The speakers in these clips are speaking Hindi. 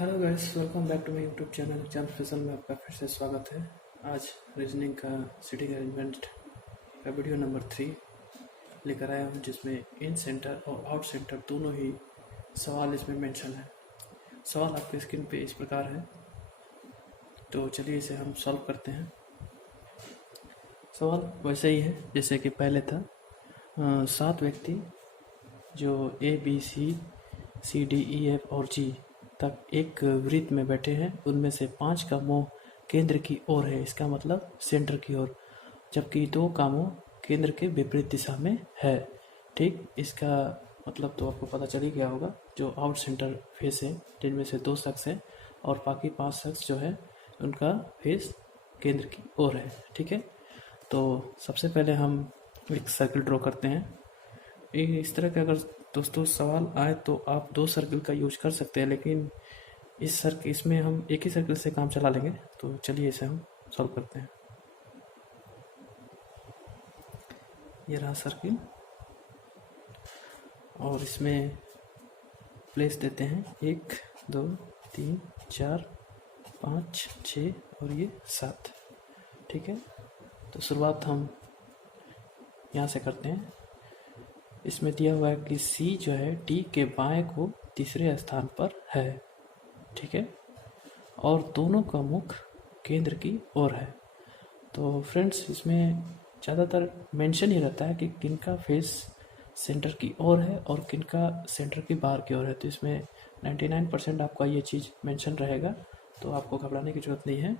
Hello guys, welcome back to my YouTube channel exam special में आपका फिर से स्वागत है। आज रीजनिंग का सीटिंग अरेंजमेंट का वीडियो नंबर 3 लेकर आया हूँ, जिसमें इन सेंटर और आउट सेंटर दोनों ही सवाल इसमें मेंशन है। सवाल आपके स्क्रीन पे इस प्रकार है, तो चलिए इसे हम सॉल्व करते हैं। सवाल वैसे ही है जैसे कि पहले था। 7 व्यक्ति जो ABCDEF और G तक एक वृत्त में बैठे हैं, उनमें से 5 का मुंह केंद्र की ओर है, इसका मतलब सेंटर की ओर, जबकि 2 का मुंह केंद्र के विपरीत दिशा में है। ठीक, इसका मतलब तो आपको पता चल ही गया होगा। जो आउट सेंटर फेस है, जिनमें से 2 शख्स हैं और बाकी 5 शख्स जो है उनका फेस केंद्र की ओर है। ठीक है, तो सबसे पहले हम एक सर्कल ड्रॉ करते हैं। इस तरह का अगर दोस्तों सवाल आए तो आप 2 सर्कल का यूज कर सकते हैं, लेकिन इसमें हम एक ही सर्कल से काम चला लेंगे। तो चलिए इसे हम सॉल्व करते हैं। ये रहा सर्कल और इसमें प्लेस देते हैं 1 2 3 4 5 6 और ये 7। ठीक है, तो शुरुआत हम यहाँ से करते हैं। इसमें दिया हुआ है कि C जो है D के बाएं को तीसरे स्थान पर है। ठीक है, और दोनों का मुख केंद्र की ओर है। तो फ्रेंड्स, इसमें ज़्यादातर मेंशन ही रहता है कि किनका फेस सेंटर की ओर है और किनका सेंटर की बाहर की ओर है। तो इसमें 99% आपका ये चीज़ मेंशन रहेगा, तो आपको घबराने की ज़रूरत नहीं है।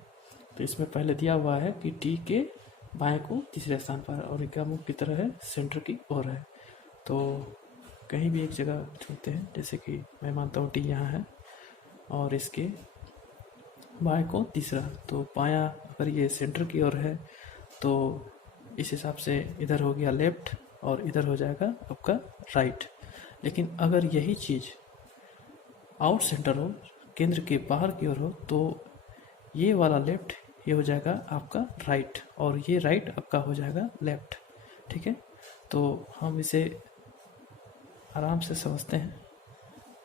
तो इसमें पहले दिया हुआ है कि D के बाएं को तीसरे स्थान पर और इनका मुख की तरह है, सेंटर की ओर है। तो कहीं भी एक जगह छोड़ते हैं, जैसे कि मैं मानता हूँ D यहाँ है और इसके बाएं को तीसरा, तो बायां अगर ये सेंटर की ओर है तो इस हिसाब से इधर हो गया लेफ्ट और इधर हो जाएगा आपका राइट। लेकिन अगर यही चीज़ आउट सेंटर हो, केंद्र के बाहर की ओर हो, तो ये वाला लेफ्ट ये हो जाएगा आपका राइट और ये राइट आपका हो जाएगा लेफ्ट। ठीक है, तो हम इसे आराम से समझते हैं।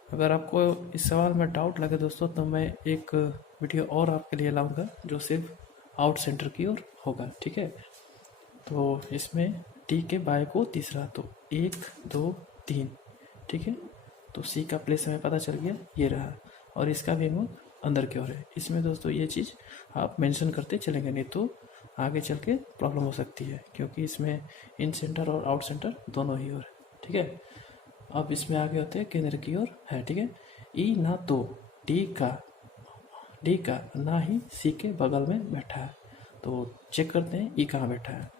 अगर आपको इस सवाल में डाउट लगे दोस्तों, तो मैं एक वीडियो और आपके लिए लाऊंगा जो सिर्फ आउट सेंटर की ओर होगा। ठीक है, तो इसमें टी के बाएं को तीसरा, तो 1 2 3। ठीक है, तो सी का प्लेस हमें पता चल गया, ये रहा, और इसका भी मुंह अंदर की ओर है। इसमें दोस्तों ये चीज़ आप मेंशन करते चलेंगे, नहीं तो आगे चल के प्रॉब्लम हो सकती है, क्योंकि इसमें इन सेंटर और आउट सेंटर दोनों ही ओर है। ठीक है, अब इसमें आगे होते हैं केंद्र की ओर है। ठीक है, ई ना तो डी का ना ही सी के बगल में बैठा है। तो चेक करते हैं ई कहाँ बैठा है।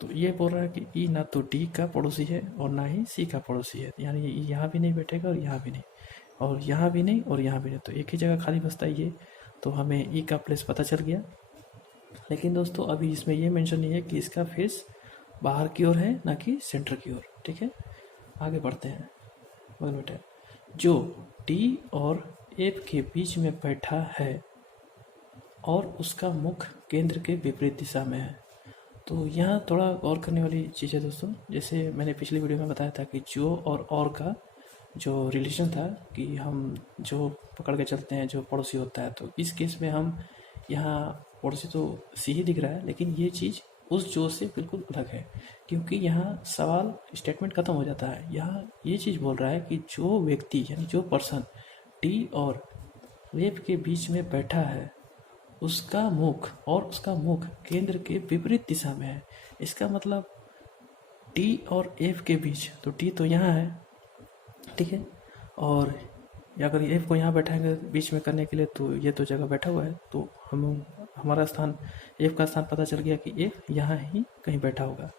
तो ये बोल रहा है कि ई ना तो डी का पड़ोसी है और ना ही सी का पड़ोसी है, यानी ये यहाँ भी नहीं बैठेगा और यहाँ भी नहीं, और यहाँ भी नहीं और यहाँ भी नहीं, तो एक ही जगह खाली बचता है ये। तो हमें ई का प्लेस पता चल गया। लेकिन दोस्तों अभी इसमें ये मेंशन नहीं है कि इसका फेस बाहर की ओर है ना कि सेंटर की ओर। ठीक है, आगे बढ़ते हैं। बेटा, जो डी और एफ के बीच में बैठा है और उसका मुख केंद्र के विपरीत दिशा में है। तो यहाँ थोड़ा गौर करने वाली चीज़ है दोस्तों। जैसे मैंने पिछली वीडियो में बताया था कि जो और का जो रिलेशन था, कि हम जो पकड़ के चलते हैं जो पड़ोसी होता है, तो इस केस में हम यहाँ पड़ोसी तो सी ही दिख रहा है, लेकिन ये चीज़ उस जो से बिल्कुल अलग है, क्योंकि यहाँ सवाल स्टेटमेंट खत्म हो जाता है। यहाँ ये चीज़ बोल रहा है कि जो व्यक्ति यानी जो पर्सन डी और एफ के बीच में बैठा है, उसका मुख केंद्र के विपरीत दिशा में है। इसका मतलब टी और एफ के बीच, तो टी तो यहाँ है, ठीक है, और अगर एफ को यहाँ बैठाएंगे बीच में करने के लिए, तो ये तो जगह बैठा हुआ है, तो हमारा स्थान, एफ का स्थान पता चल गया कि एफ यहाँ ही कहीं बैठा होगा।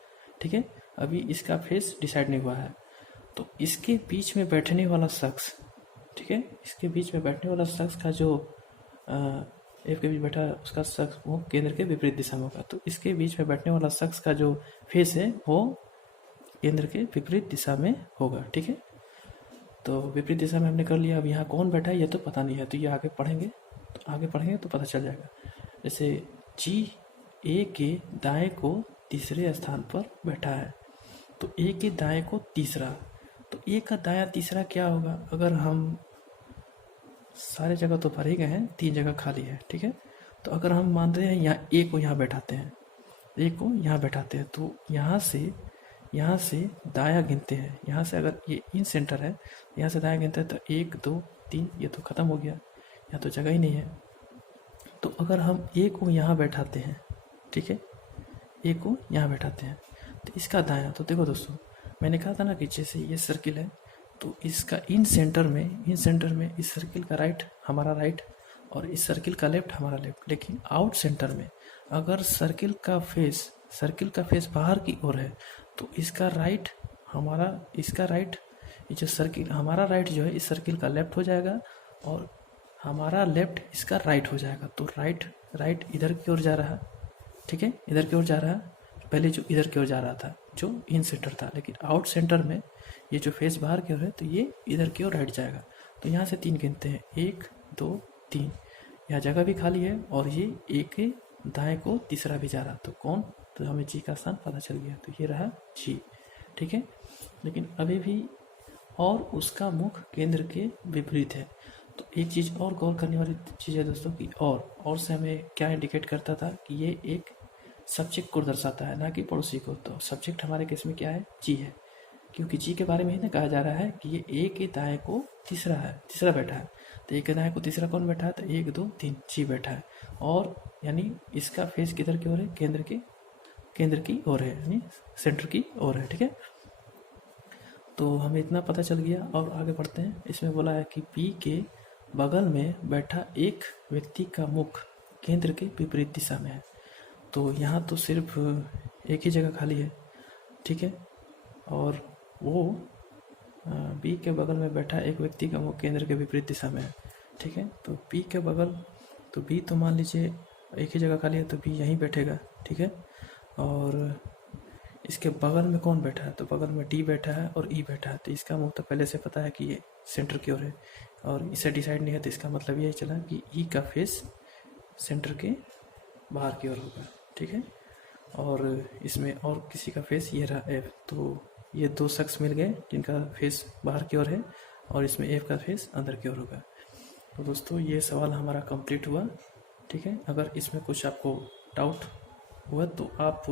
ठीक है, अभी इसका फेस डिसाइड नहीं हुआ है, तो इसके बीच में बैठने वाला शख्स, ठीक है, इसके बीच में बैठने वाला शख्स का जो एफ के बीच बैठा है, उसका शख्स वो केंद्र के विपरीत दिशा में होगा। तो इसके बीच में बैठने वाला शख्स का जो फेस है वो केंद्र के विपरीत दिशा में होगा। ठीक है, तो विपरीत दिशा में हमने कर लिया। अब यहाँ कौन बैठा है ये तो पता नहीं है, तो ये आगे पढ़ेंगे तो पता चल जाएगा। जैसे जी ए के दाएं को तीसरे स्थान पर बैठा है, तो ए के दाएं को तीसरा, तो ए का दायां तीसरा क्या होगा? अगर हम सारे जगह तो भर ही गए हैं, 3 जगह खाली है, ठीक है। तो अगर हम मान रहे हैं यहाँ ए को यहाँ बैठाते हैं, ए को यहाँ बैठाते हैं, तो यहाँ से दाया गिनते हैं। यहाँ से अगर ये इन सेंटर है, यहाँ से दाया गिनते हैं तो 1 2 3, ये तो ख़त्म हो गया, यहाँ तो जगह ही नहीं है। तो अगर हम ए को यहाँ बैठाते हैं, ठीक है, ए को यहाँ बैठाते हैं, तो इसका दायां, तो देखो दोस्तों मैंने कहा था ना कि जैसे ये सर्किल है, तो इसका इन सेंटर में इस सर्किल का राइट हमारा राइट और इस सर्किल का लेफ्ट हमारा लेफ्ट। लेकिन आउट सेंटर में अगर सर्किल का फेस बाहर की ओर है, तो इसका राइट ये जो सर्किल हमारा राइट जो है इस सर्किल का लेफ्ट हो जाएगा और हमारा लेफ्ट इसका राइट हो जाएगा। तो राइट इधर की ओर जा रहा है, ठीक है, इधर की ओर जा रहा है। पहले जो इधर की ओर जा रहा था जो इन सेंटर था, लेकिन आउट सेंटर में ये जो फेस बाहर की ओर है तो ये इधर की ओर राइट जाएगा। तो यहाँ से 3 गिनते हैं, 1 2 3, यहाँ जगह भी खाली है और ये एक के दाएं को तीसरा भी जा रहा, तो कौन, तो हमें जी का स्थान पता चल गया, तो ये रहा जी, ठीक है। लेकिन अभी भी और उसका मुख केंद्र के विपरीत है। तो एक चीज़ और गौर करने वाली चीज़ है दोस्तों कि और से हमें क्या इंडिकेट करता था कि ये एक सब्जेक्ट को दर्शाता है, ना कि पड़ोसी को। तो सब्जेक्ट हमारे केस में क्या है, जी है, क्योंकि जी के बारे में ही ना कहा जा रहा है कि ये ए के दाएं को तीसरा बैठा है। तो ए के दाएं को तीसरा कौन बैठा है, तो 1 2 3 जी बैठा है। और यानी इसका फेस किधर की ओर है, केंद्र की ओर है, यानी सेंटर की ओर है, ठीक है। तो हमें इतना पता चल गया। और आगे बढ़ते हैं। इसमें बोला है कि पी के बगल में बैठा एक व्यक्ति का मुख केंद्र के विपरीत दिशा में है। तो यहाँ तो सिर्फ एक ही जगह खाली है, ठीक है। और वो बी के बगल में बैठा एक व्यक्ति का मुख केंद्र के विपरीत दिशा में है, ठीक है। तो बी के बगल, तो बी तो मान लीजिए एक ही जगह खाली है, तो बी यहीं बैठेगा, ठीक है। और इसके बगल में कौन बैठा है, तो बगल में डी बैठा है और ई बैठा है। तो इसका मुंह तो पहले से पता है कि ये सेंटर की ओर है और इसे डिसाइड नहीं है, तो इसका मतलब यही चला कि ई का फेस सेंटर के बाहर की ओर होगा, ठीक है। और इसमें और किसी का फेस ये रहा एफ। तो ये 2 शख्स मिल गए जिनका फेस बाहर की ओर है और इसमें एफ का फेस अंदर की ओर होगा। तो दोस्तों ये सवाल हमारा कंप्लीट हुआ, ठीक है। अगर इसमें कुछ आपको डाउट हुआ तो आप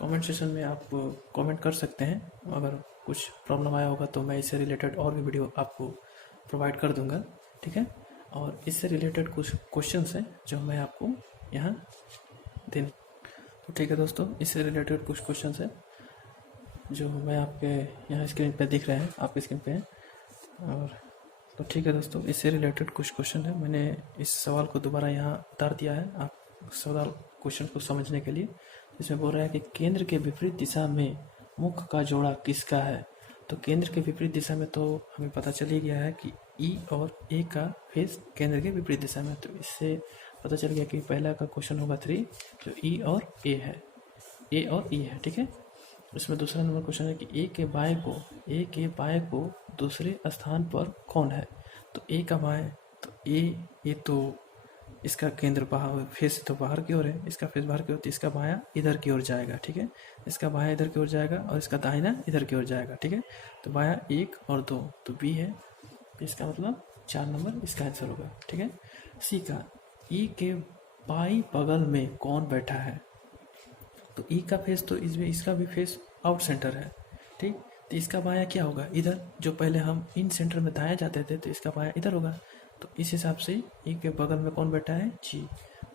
कमेंट सेशन में आप कमेंट कर सकते हैं। अगर कुछ प्रॉब्लम आया होगा तो मैं इससे रिलेटेड और भी वीडियो आपको प्रोवाइड कर दूंगा, ठीक है। और इससे रिलेटेड कुछ क्वेश्चंस हैं जो मैं आपको यहाँ दिन, तो ठीक है दोस्तों, इससे रिलेटेड कुछ क्वेश्चंस हैं जो मैं आपके यहाँ स्क्रीन पे दिख रहे हैं, आपके स्क्रीन पे हैं। और तो ठीक है दोस्तों, इससे रिलेटेड कुछ क्वेश्चन है, मैंने इस सवाल को दोबारा यहाँ उतार दिया है आप सवाल क्वेश्चन को समझने के लिए। इसमें बोल रहा है कि केंद्र के विपरीत दिशा में मुख का जोड़ा किसका है। तो केंद्र के विपरीत दिशा में तो हमें पता चल ही गया है कि ई और ए का फेस केंद्र के विपरीत दिशा में। तो इससे पता चल गया कि पहला का क्वेश्चन होगा 3, जो ई और ए है, ए और ई है, ठीक है। इसमें दूसरा नंबर क्वेश्चन है कि ए के बाएं को दूसरे स्थान पर कौन है। तो ए का बाएं, तो ए तो इसका केंद्र बाहर, फेस तो बाहर की ओर है, इसका फेस बाहर की ओर, तो इसका बायां इधर की ओर जाएगा, ठीक है। इसका बायां इधर की ओर जाएगा और इसका दाहिना इधर की ओर जाएगा, ठीक है। तो बायां 1 और 2, तो बी है, इसका मतलब 4 नंबर इसका आंसर होगा, ठीक है। सी का ई के बाई बगल में कौन बैठा है। तो ई का फेस, तो इसमें इसका भी फेस आउट सेंटर है, ठीक। तो इसका बायां क्या होगा, इधर, जो पहले हम इन सेंटर में दाया जाते थे तो इसका बायां इधर होगा। तो इस हिसाब से ई के बगल में कौन बैठा है, जी।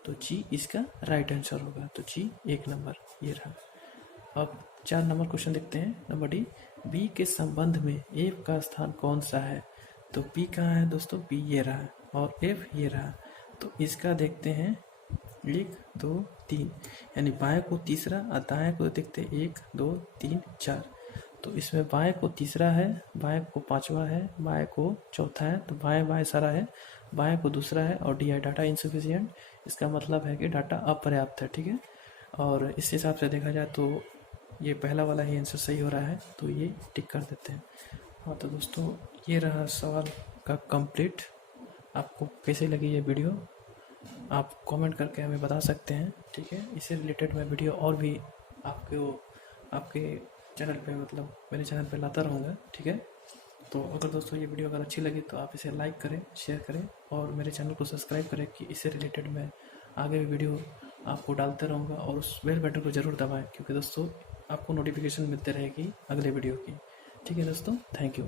तो जी इसका राइट आंसर होगा। तो जी 1 नंबर ये रहा। अब 4 नंबर क्वेश्चन देखते हैं। नंबर डी, बी के संबंध में एफ का स्थान कौन सा है। तो बी कहाँ है दोस्तों, बी ये रहा और एफ ये रहा। तो इसका देखते हैं 1 2 3, यानी बाएं को तीसरा और दाएं को देखते 1 2 3 4। तो इसमें बाएं को तीसरा है, बाएं को पांचवा है, बाएं को चौथा है, तो बाएं सारा है, बाएं को दूसरा है और डी है डाटा इनसफिशिएंट। इसका मतलब है कि डाटा अपर्याप्त है, ठीक है। और इस हिसाब से देखा जाए तो ये पहला वाला ही आंसर सही हो रहा है, तो ये टिक कर देते हैं। हाँ तो दोस्तों ये रहा सवाल का कंप्लीट। आपको कैसे लगी ये वीडियो आप कमेंट करके हमें बता सकते हैं, ठीक है। इससे रिलेटेड मैं वीडियो और भी आपके चैनल पे, मतलब मेरे चैनल पे लाता रहूँगा, ठीक है। तो अगर दोस्तों ये वीडियो अगर अच्छी लगी तो आप इसे लाइक करें, शेयर करें और मेरे चैनल को सब्सक्राइब करें कि इससे रिलेटेड मैं आगे भी वीडियो आपको डालते रहूँगा। और उस बेल बटन को ज़रूर दबाएं क्योंकि दोस्तों आपको नोटिफिकेशन मिलते रहेगी अगले वीडियो की। ठीक है दोस्तों, थैंक यू।